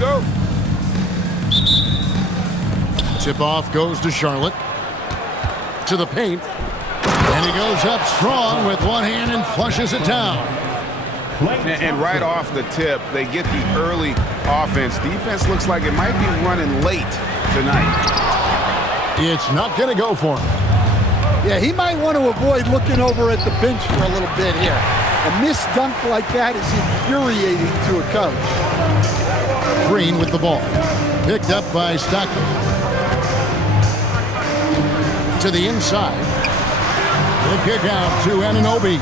go. Tip-off goes to Charlotte. To the paint. And he goes up strong with one hand and flushes it down. And right off the tip, they get the early offense. Defense looks like it might be running late tonight. It's not going to go for him. Yeah, he might want to avoid looking over at the bench for a little bit here. A missed dunk like that is infuriating to a coach. Green with the ball. Picked up by Stockton. To the inside. The kick out to Anunoby.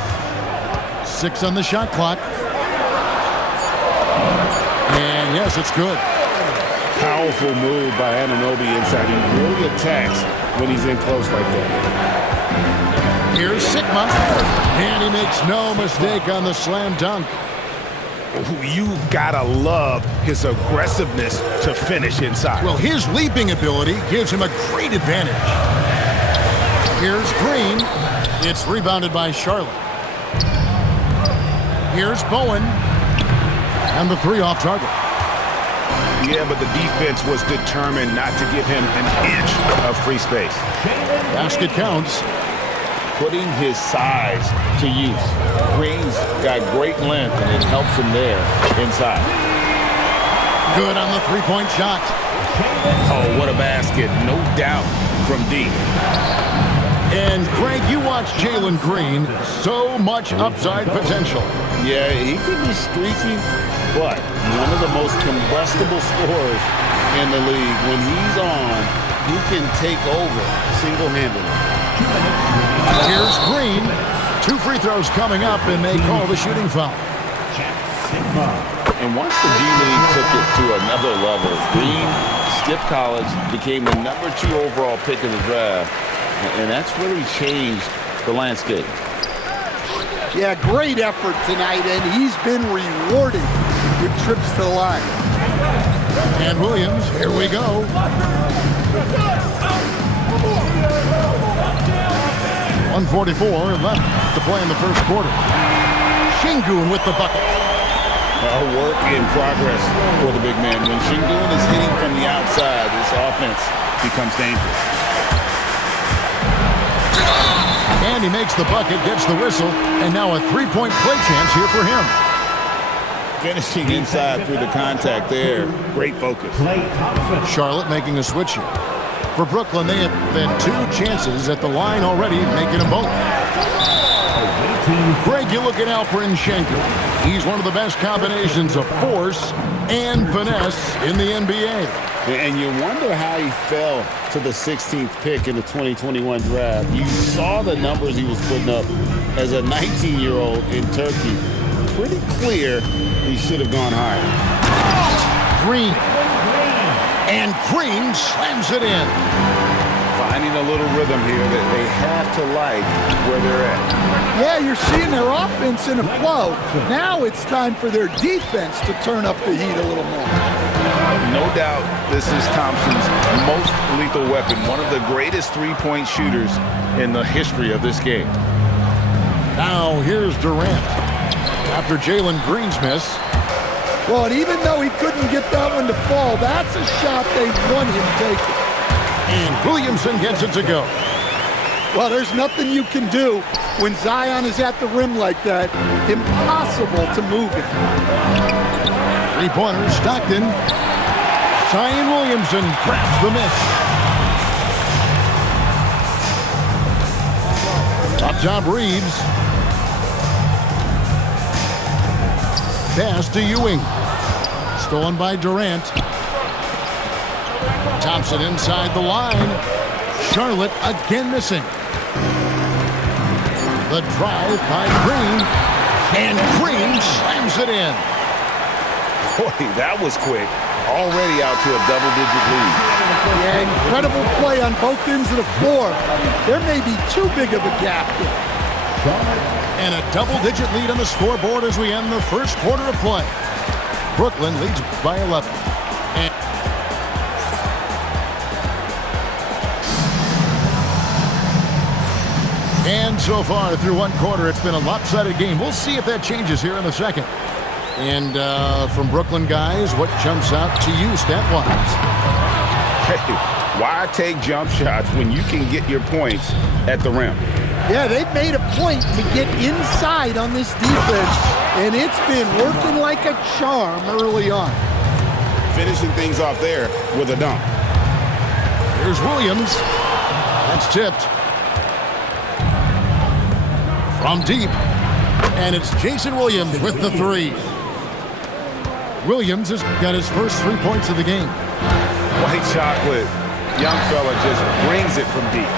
6 on the shot clock. And yes, it's good. Powerful move by Anunoby inside. He really attacks when he's in close like that. Here's Sigma. And he makes no mistake on the slam dunk. You gotta love his aggressiveness to finish inside. Well, his leaping ability gives him a great advantage. Here's Green. It's rebounded by Charlotte. Here's Bowen. And the 3 off target. Yeah, but the defense was determined not to give him an inch of free space. Basket counts. Putting his size to use. Green's got great length, and it helps him there inside. Good on the three-point shot. Oh, what a basket. No doubt from deep. And, Greg, you watch Jalen Green. So much upside potential. Yeah, he could be streaky, but one of the most combustible scorers in the league. When he's on, he can take over single-handedly. Here's Green. 2 free throws coming up, and they call the shooting foul. And once the D-League took it to another level, Green skipped college, became the number 2 overall pick in the draft, and that's really changed the landscape. Yeah, great effort tonight, and he's been rewarded with trips to the line. And Williams, here we go. 1:44 left to play in the first quarter. Şengün with the bucket. Work in progress for the big man. When Şengün is hitting from the outside, this offense becomes dangerous. And he makes the bucket, gets the whistle, and now a 3-point play chance here for him. Finishing inside through the contact there. Great focus. Charlotte making a switch here. For Brooklyn, they have had 2 chances at the line already, making them both. Greg, you look at Alperen Şengün. He's one of the best combinations of force and finesse in the NBA. And you wonder how he fell to the 16th pick in the 2021 draft. You saw the numbers he was putting up as a 19-year-old in Turkey. Pretty clear he should have gone higher. Green. And Green slams it in. Finding a little rhythm here that they have to like where they're at. Yeah, you're seeing their offense in a flow. Now it's time for their defense to turn up the heat a little more. No doubt this is Thompson's most lethal weapon. One of the greatest three-point shooters in the history of this game. Now here's Durant. After Jalen Green's miss. Well, and even though he couldn't get that one to fall, that's a shot they want him taking. And Williamson gets it to go. Well, there's nothing you can do when Zion is at the rim like that. Impossible to move it. 3-pointer, Stockton. Zion Williamson grabs the miss. Up top, Reeves. Pass to Ewing. Stolen by Durant. Thompson inside the line. Charlotte again missing. The drive by Green. And Green slams it in. Boy, that was quick. Already out to a double-digit lead. Yeah, incredible play on both ends of the floor. There may be too big of a gap here. And a double-digit lead on the scoreboard as we end the first quarter of play. Brooklyn leads by 11. And so far through one quarter, it's been a lopsided game. We'll see if that changes here in the second. And from Brooklyn guys, what jumps out to you stat-wise? Hey, why take jump shots when you can get your points at the rim? Yeah, they've made a point to get inside on this defense, and it's been working like a charm early on. Finishing things off there with a dunk. Here's Williams. That's tipped. From deep. And it's Jason Williams with the three. Williams has got his first 3 points of the game. White chocolate. Young fella just brings it from deep.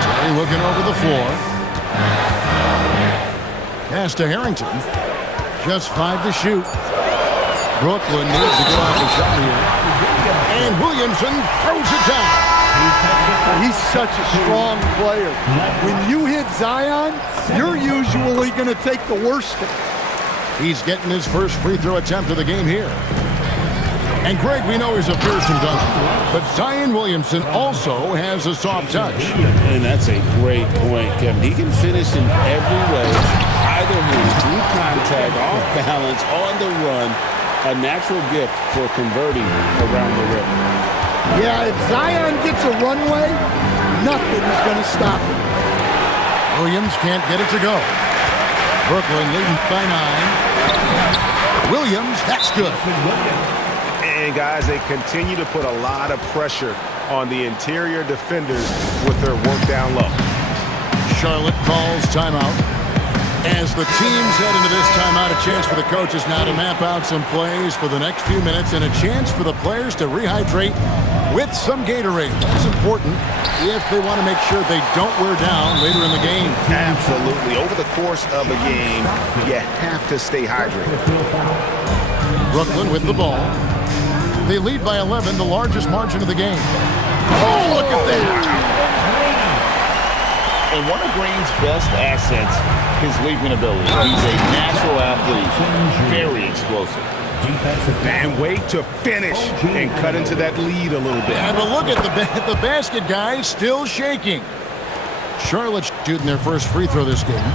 Terry looking over the floor. Pass to Harrington. Just 5 to shoot. Brooklyn needs to get off the shot here. And Williamson throws it down. He's such a strong player. When you hit Zion, you're usually going to take the worst of it. He's getting his first free throw attempt of the game here. And Greg, we know he's a fearsome dunker, but Zion Williamson also has a soft touch. And that's a great point, Kevin. He can finish in every way. Either way, through contact, off balance, on the run. A natural gift for converting around the rim. Yeah, if Zion gets a runway, nothing is going to stop him. Williams can't get it to go. Brooklyn leading by 9. Williams, that's good. And guys, they continue to put a lot of pressure on the interior defenders with their work down low. Charlotte calls timeout. As the teams head into this timeout, a chance for the coaches now to map out some plays for the next few minutes and a chance for the players to rehydrate with some Gatorade. That's important if they want to make sure they don't wear down later in the game. Absolutely. Over the course of a game, you have to stay hydrated. Brooklyn with the ball. They lead by 11, the largest margin of the game. Oh, look at that. And one of Green's best assets, his leaping ability. He's a natural athlete, very explosive. And wait to finish and cut into that lead a little bit. And a look at the basket, guys, still shaking. Charlotte shooting their first free throw this game.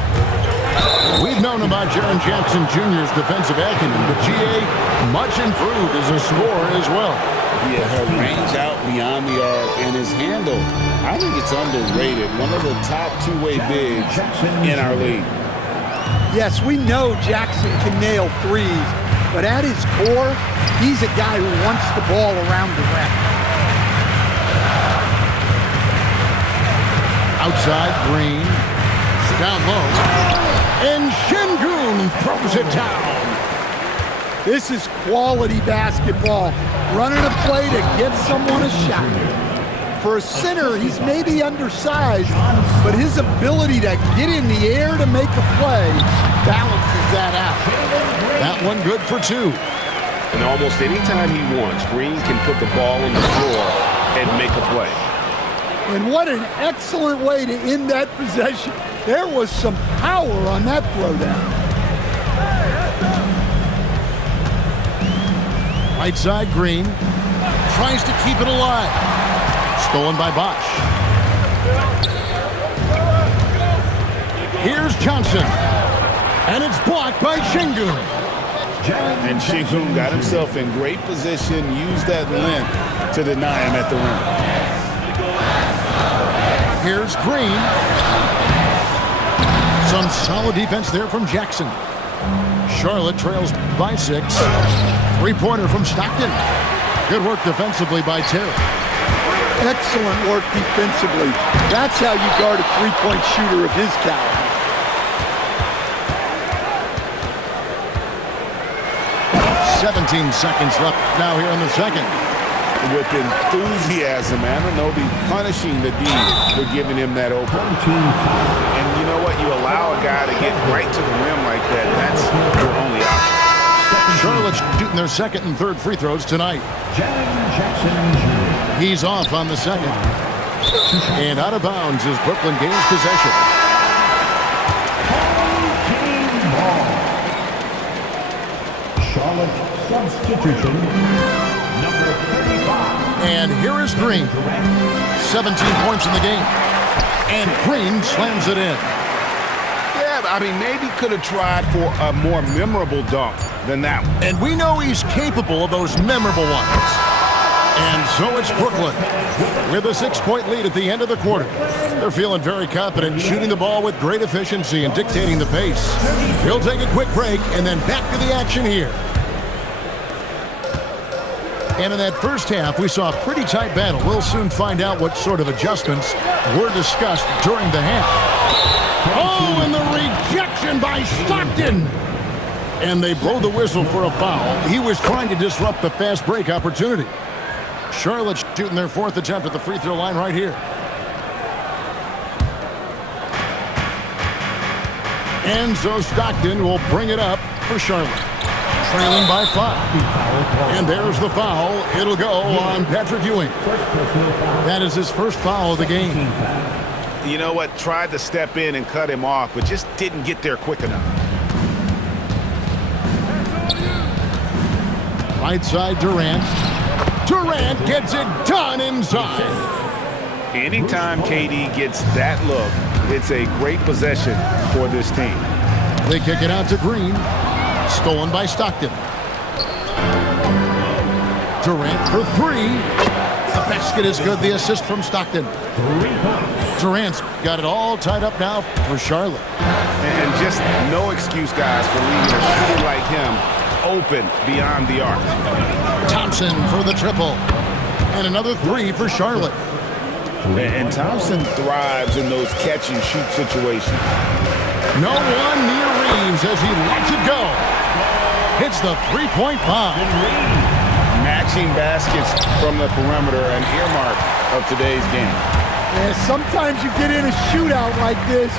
We've known about Jaren Jackson Jr.'s defensive acumen, but GA much improved as a scorer as well. Yeah, her range out beyond the arc and his handle, I think it's underrated. One of the top two-way bigs in our league. Yes, we know Jackson can nail threes, but at his core, he's a guy who wants the ball around the rim. Outside, Green, down low, and Şengün throws it down. This is quality basketball. Running a play to get someone a shot. For a center, he's maybe undersized, but his ability to get in the air to make a play balances that out. That one good for 2. And almost any time he wants, Green can put the ball on the floor and make a play. And what an excellent way to end that possession. There was some power on that throwdown. Right side, Green tries to keep it alive. Stolen by Bosch. Here's Johnson. And it's blocked by Şengün. And Şengün got himself in great position, used that length to deny him at the rim. Here's Green. Some solid defense there from Jackson. Charlotte trails by 6. Three-pointer from Stockton. Good work defensively by Terry. Excellent work defensively. That's how you guard a three-point shooter of his caliber. "17 seconds left now here in the second. With enthusiasm, I don't know, be punishing the D for giving him that open. And you know what? You allow a guy to get right to the rim like that. That's your only option. Charlotte's shooting their second and third free throws tonight. He's off on the second. And out of bounds as Brooklyn gains possession. Charlotte substitution, number 35. And here is Green. 17 points in the game. And Green slams it in. Yeah, I mean, maybe could have tried for a more memorable dunk than that one. And we know he's capable of those memorable ones. And so it's Brooklyn with a 6-point lead at the end of the quarter. They're feeling very confident, shooting the ball with great efficiency and dictating the pace. We'll take a quick break and then back to the action here. And in that first half, we saw a pretty tight battle. We'll soon find out what sort of adjustments were discussed during the half. Oh, and the rejection by Stockton. And they blow the whistle for a foul. He was trying to disrupt the fast break opportunity. Charlotte shooting their 4th attempt at the free throw line right here. And so Stockton will bring it up for Charlotte. Trailing by 5. And there's the foul. It'll go on Patrick Ewing. That is his first foul of the game. You know what? Tried to step in and cut him off, but just didn't get there quick enough. Right side, Durant. Durant gets it done inside. Anytime KD gets that look, it's a great possession for this team. They kick it out to Green. Stolen by Stockton. Durant for 3. The basket is good. The assist from Stockton. Durant's got it all tied up now for Charlotte. And just no excuse, guys, for leaving a shooter like him open beyond the arc. Thompson for the triple. And another 3 for Charlotte. And Thompson thrives in those catch-and-shoot situations. No one near Reeves as he lets it go. Hits the 3-point bomb. Matching baskets from the perimeter, an earmark of today's game. Yeah, sometimes you get in a shootout like this,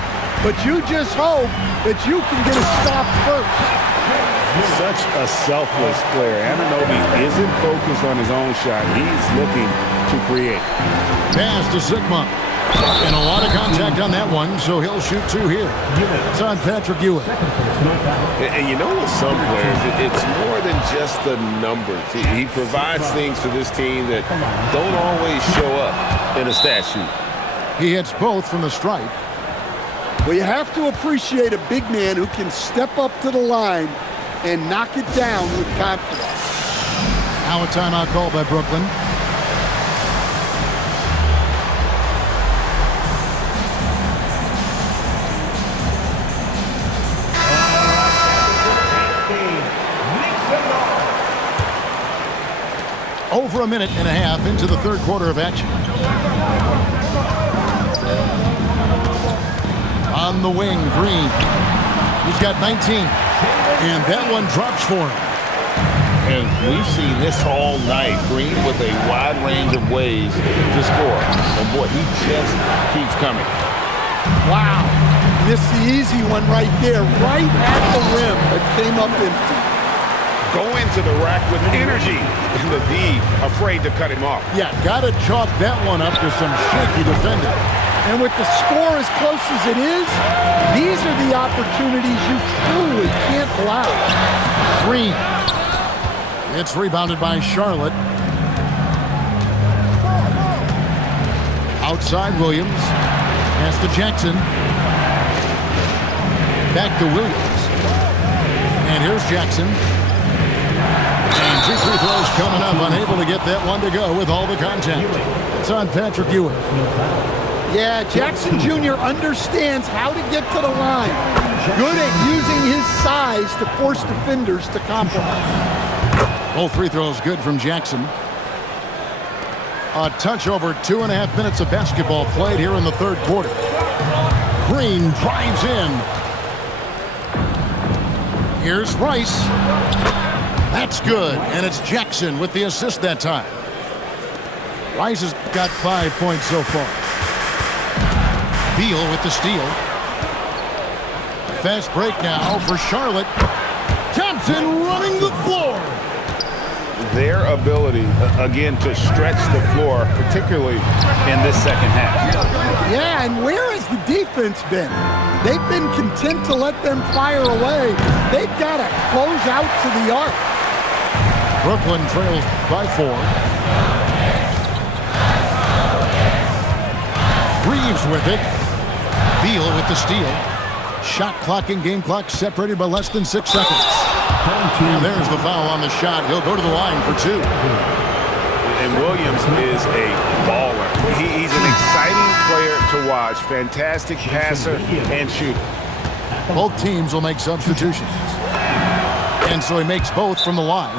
but you just hope that you can get a stop first. Such a selfless player. Anunoby isn't focused on his own shot. He's looking to create. Pass to Sigma. And a lot of contact on that one, so he'll shoot 2 here. It's on Patrick Ewing. And you know, with some players, it's more than just the numbers. He provides things for this team that don't always show up in a stat sheet. He hits both from the stripe. Well, you have to appreciate a big man who can step up to the line and knock it down with confidence. Now a timeout called by Brooklyn. Over a minute and a half into the third quarter of action. On the wing, Green. He's got 19. And that one drops for him. And we've seen this all night. Green with a wide range of ways to score. And boy, he just keeps coming. Wow. Missed the easy one right there, right at the rim, but came up empty. Go into the rack with energy. And the D afraid to cut him off. Yeah, got to chalk that one up to some shaky defending. And with the score as close as it is, these are the opportunities you truly can't allow. Green. It's rebounded by Charlotte. Outside Williams. Pass to Jackson. Back to Williams. And here's Jackson. And 2 free throws coming up. Unable to get that one to go with all the contact. It's on Patrick Ewing. Yeah, Jackson Jr. understands how to get to the line. Good at using his size to force defenders to compromise. Both free throws good from Jackson. A touch over 2.5 minutes of basketball played here in the third quarter. Green drives in. Here's Rice. That's good, and it's Jackson with the assist that time. Rice has got 5 points so far. Beal with the steal. Fast break now for Charlotte. Thompson running the floor. Their ability, again, to stretch the floor, particularly in this second half. Yeah, and where has the defense been? They've been content to let them fire away. They've got to close out to the arc. Brooklyn trails by 4. Reeves with it. Beal with the steal. Shot clock and game clock separated by less than 6 seconds. And there's the foul on the shot. He'll go to the line for 2. And Williams is a baller. He's an exciting player to watch. Fantastic passer and shooter. Both teams will make substitutions. And so he makes both from the line.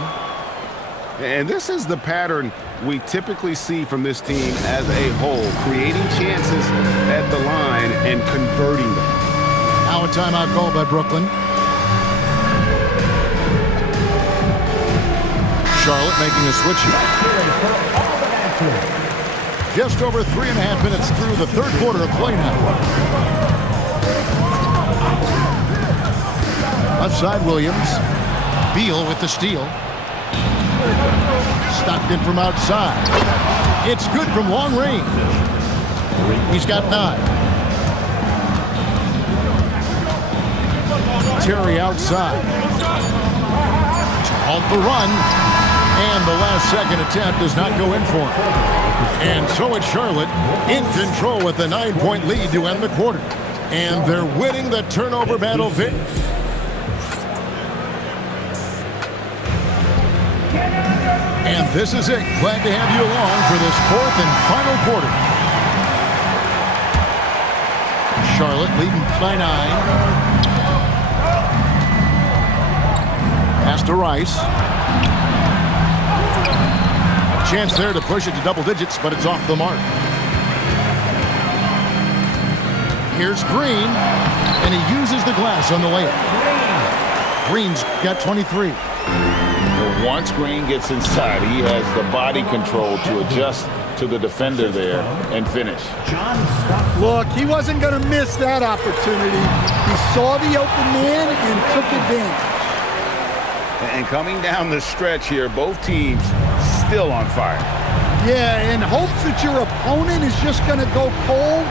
And this is the pattern we typically see from this team as a whole, creating chances at the line and converting them. Now a timeout called by Brooklyn. Charlotte making a switch here. Just over 3.5 minutes through the third quarter of play now. Left side, Williams. Beal with the steal. Stockton from outside. It's good from long range. He's got 9. Terry outside. To halt the run. And the last second attempt does not go in for him. And so it's Charlotte in control with a 9-point lead to end the quarter. And they're winning the turnover battle. And this is it. Glad to have you along for this 4th and final quarter. Charlotte leading by 9. Pass to Rice. A chance there to push it to double digits, but it's off the mark. Here's Green, and he uses the glass on the layup. Green's got 23. Once Green gets inside, he has the body control to adjust to the defender there and finish. Look, he wasn't going to miss that opportunity. He saw the open man and took advantage. And coming down the stretch here, both teams still on fire. Yeah, in hopes that your opponent is just going to go cold,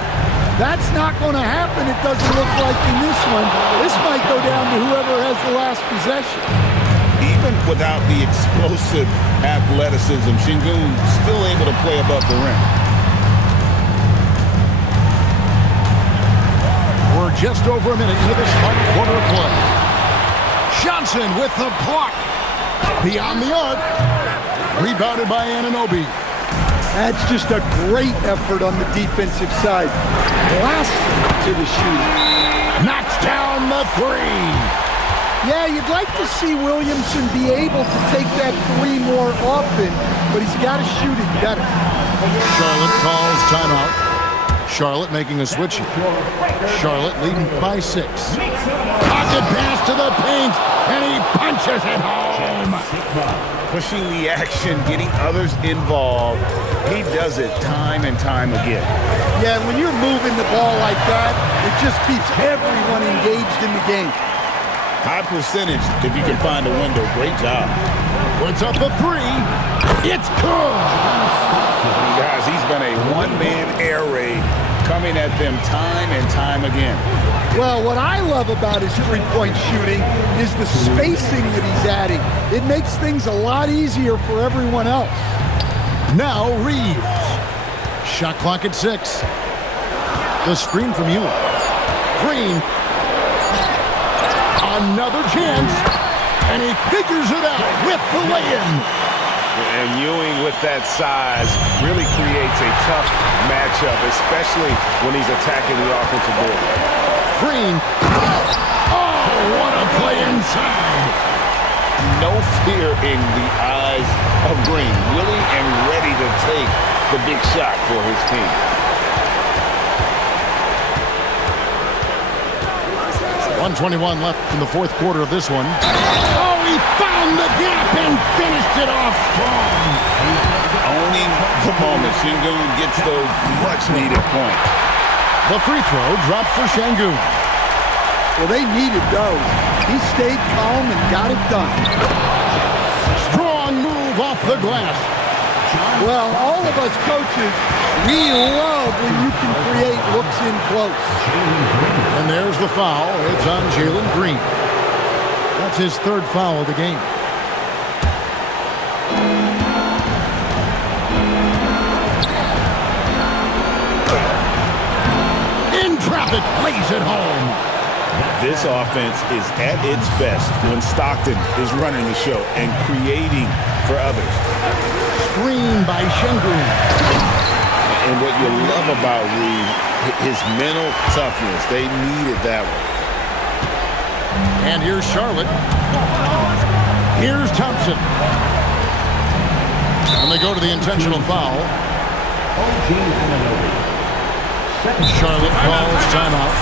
that's not going to happen. It doesn't look like in this one. This might go down to whoever has the last possession. Even without the explosive athleticism, Şengün still able to play above the rim. We're just over a minute into this final quarter of play. Johnson with the block. Beyond the arc. Rebounded by Anunoby. That's just a great effort on the defensive side. Blasting to the shooter. Knocks down the 3. Yeah, you'd like to see Williamson be able to take that 3 more often, but he's got to shoot it better. Charlotte calls timeout. Charlotte making a switch here. Charlotte leading by 6. Pocket pass to the paint, and he punches it home. Pushing the action, getting others involved. He does it time and time again. Yeah, when you're moving the ball like that, it just keeps everyone engaged in the game. High percentage if you can find a window. Great job. Puts up the 3. It's good. Guys, he's been a one-man air raid coming at them time and time again. Well, what I love about his three-point shooting is the spacing that he's adding. It makes things a lot easier for everyone else. Now Reeves. Shot clock at 6. The screen from Ewing. Green. Another chance. And he figures it out with the lay-in. And Ewing with that size really creates a tough matchup, especially when he's attacking the offensive board. Green. Oh, what a play inside. No fear in the eyes of Green. Willing and ready to take the big shot for his team. .121 left in the fourth quarter of this one. Oh, he found the gap and finished it off strong. Owning the moment. Şengün gets those much-needed points. The free throw dropped for Şengün. Well, they needed those. He stayed calm and got it done. Strong move off the glass. Well, all of us coaches, we love when you can create looks in close. And there's the foul. It's on Jalen Green. That's his 3rd foul of the game. In traffic, lays it home. This offense is at its best when Stockton is running the show and creating for others. Screen by Şengün. And what you love about Reed, his mental toughness. They needed that one. And here's Charlotte. Here's Thompson. And they go to the intentional foul. Charlotte calls timeout.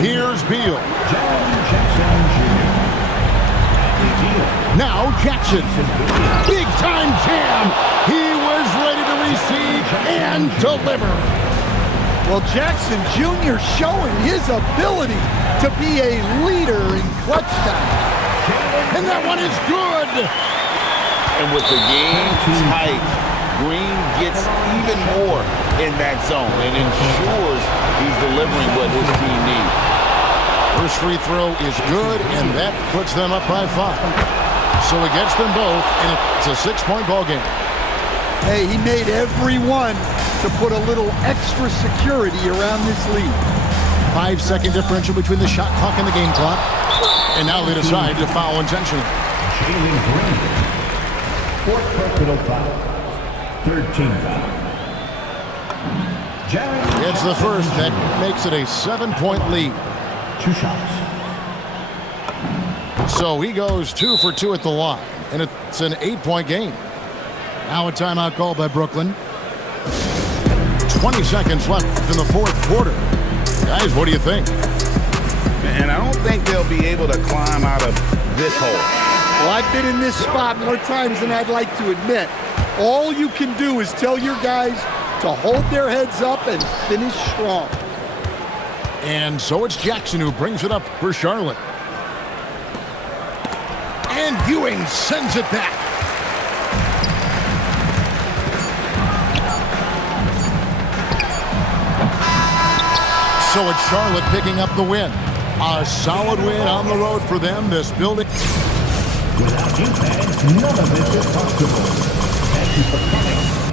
Here's Beal. Now Jackson. Big time jam. He was ready to receive and deliver. Well, Jackson Jr. showing his ability to be a leader in clutch time. And that one is good. And with the game tight, Green gets even more in that zone and ensures he's delivering what his team needs. First free throw is good, and that puts them up by 5. So he gets them both, and it's a 6-point ball game. Hey, he made every one to put a little extra security around this lead. 5-second differential between the shot clock and the game clock. And now they decide to foul intentionally. Jalen Green. 4th personal foul. 13th foul. It's the first that makes it a 7-point lead. 2 shots. So he goes 2 for 2 at the line, and it's an 8-point game. Now a timeout called by Brooklyn. 20 seconds left in the 4th quarter. Guys, what do you think? And I don't think they'll be able to climb out of this hole. Well, I've been in this spot more times than I'd like to admit. All you can do is tell your guys to hold their heads up and finish strong. And so it's Jackson who brings it up for Charlotte. And Ewing sends it back. So it's Charlotte picking up the win. A solid win on the road for them. This building. Without you fans, none of this is possible. Thank you for coming.